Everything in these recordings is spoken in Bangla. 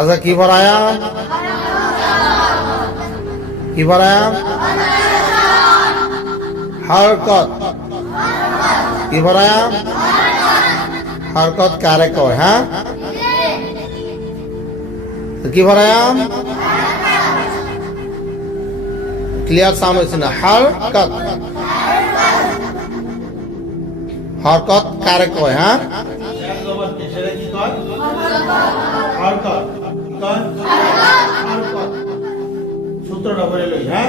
আচ্ছা কি পড়ায়াম কি পড়ায়াম হরকত। কি পড়ায়াম হরকত কারে কয় হ্যাঁ? কি পড়ায়াম ক্লিয়ার সাউন্ড হয়েছে না? হরকত। হরকত কারে কয় হ্যাঁ? হরকত। হরকত সূত্রটা বলে লই হ্যাঁ?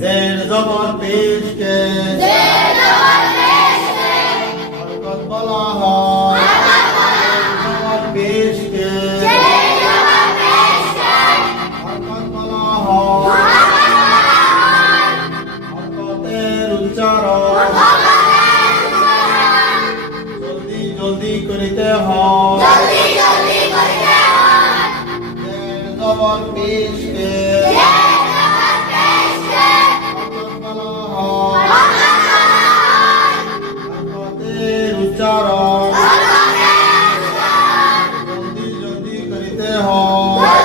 জের জবর পেশ কে হরকত বলা হয়। উচ্চারণ হয় উচ্চারণ জলদি জলদি করিতে হয়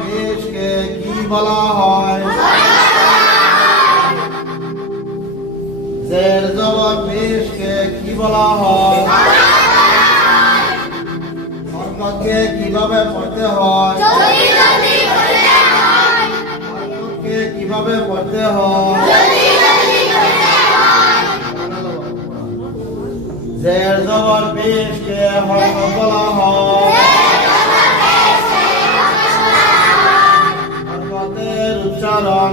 পেশকে কি বলা হয় জের জবাব পেশকে কি বলা হয় হরকতকে কীভাবে পড়তে হয়। হরকতকে কীভাবে পড়তে হয়? জের জবর পেশকে বলা হয়। উচ্চারণ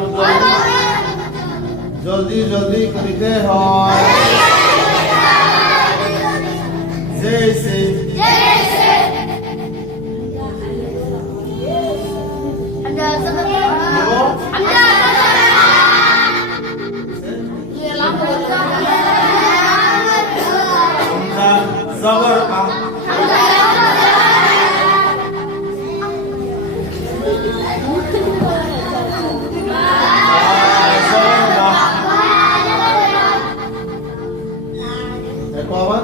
জলদি জলদি করিতে হয়। জবর কা জবর বা দেখো আবার